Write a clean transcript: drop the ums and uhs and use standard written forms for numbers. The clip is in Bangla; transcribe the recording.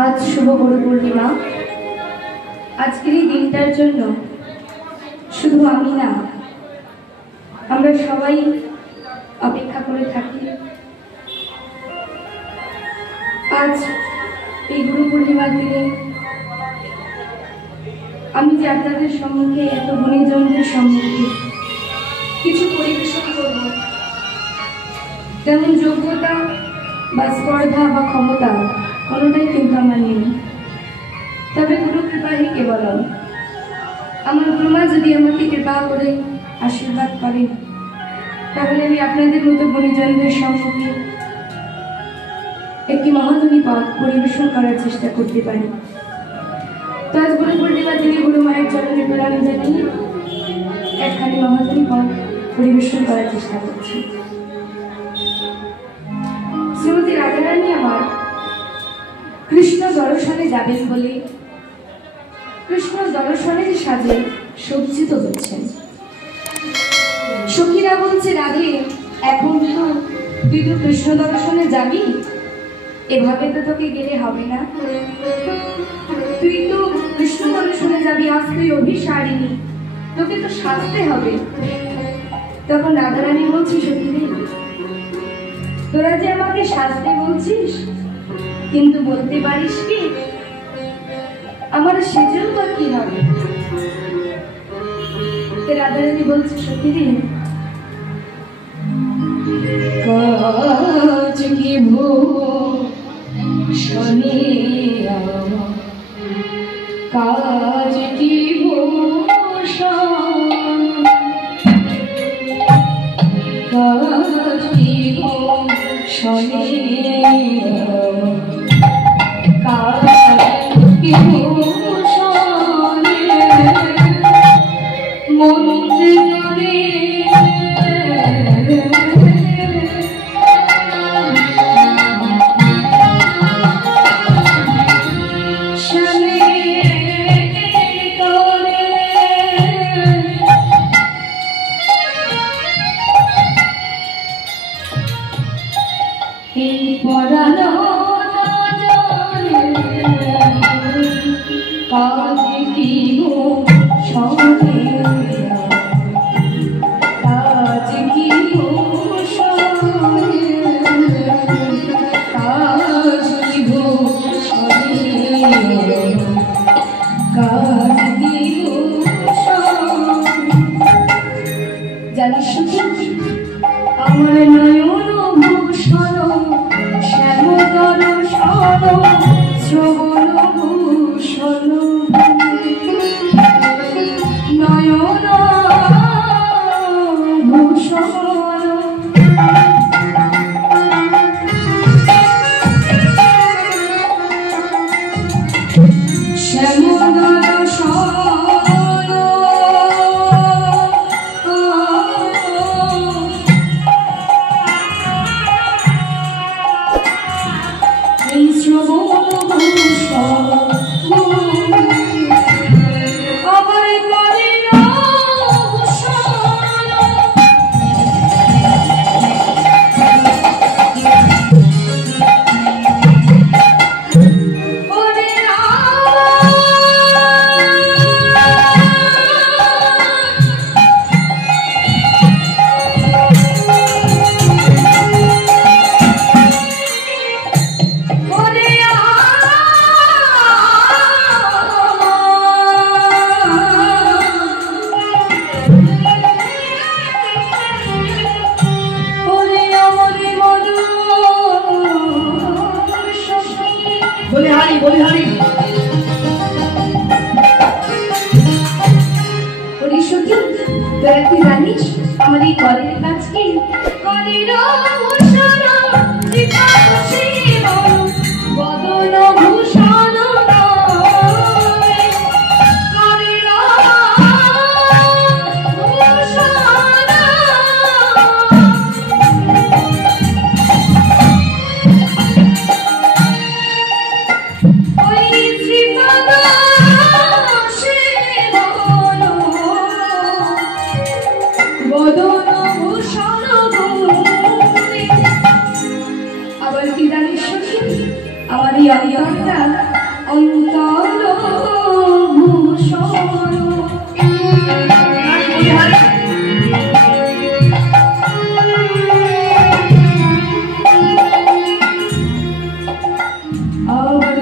आज शुभ गुरु पूर्णिमा। आजकेर এই দিনটার জন্য শুধু আমি না, আমরা সবাই অপেক্ষা করে থাকি। আজ এই গুরু পূর্ণিমার দিনে আমি যে আপনাদের সম্মুখে এত গুণীজনদের সম্মুখে কিছু পরিবেশন করব, তেমন যোগ্যতা বা স্পর্ধা বা ক্ষমতা কোনোটাই কিন্তু আমার নেই। তবে গুরু কৃপাই কেবলম। আমার গুরুমা যদি আমাকে কৃপা করে আশীর্বাদ করে, তাহলে আমি আপনাদের মতো গুণীজনদের সম্মুখে একটি মহাধনী পদ পরিবেশন করার চেষ্টা করতে পারি। তো আজ গুরু পূর্ণিমা দিনে গুরু মায়ের চরণে প্রণাম জানিয়ে একখানি মহাধনী পদ পরিবেশন করার চেষ্টা করছি। শ্রীমতী রাধারানী আমার কৃষ্ণ দর্শনে যাবেন বলে কৃষ্ণ দর্শনের সাজে সজ্জিত হচ্ছেন। সখীরা বলছে, রাধে এখন তো তুই তো কৃষ্ণ দর্শনে যাবি, এভাবে তো তোকে গেলে হবে না। তুই তো কৃষ্ণ দর্শনে যাবি, আজ তুই অভিসারিণী, তোকে তো সাজতে হবে। তখন রাধারানী বলছি, সখীরে তোরা যে আমাকে সাজতে বলছিস, কিন্তু বলতে পারিস কি আমার সেজেও বা কি হবে? রাধারানী বলছে, সখীরে কাজ কি ভূষণে কাজ কি ভূষণ, কাজ কি ভূষণে কাজ কি ভূষণে মন্দিরে কাজ কি ভূষণে কাজ কি ভূষণে কাজ কি ভূষণে কাজ কি ভূষণ। জানিস আমার নয়ন ভূষণ শ্যাম দর্শন শ্রবণ ভূষণ নয়ন ভূষণ শ্যাম দর্শন তোরা কি জানিস আমার এই কলের কাজ কি? কলের ভূষণ বদন ভূষণ আমার এই অন্তরটা অন্তর ভূষণ আবার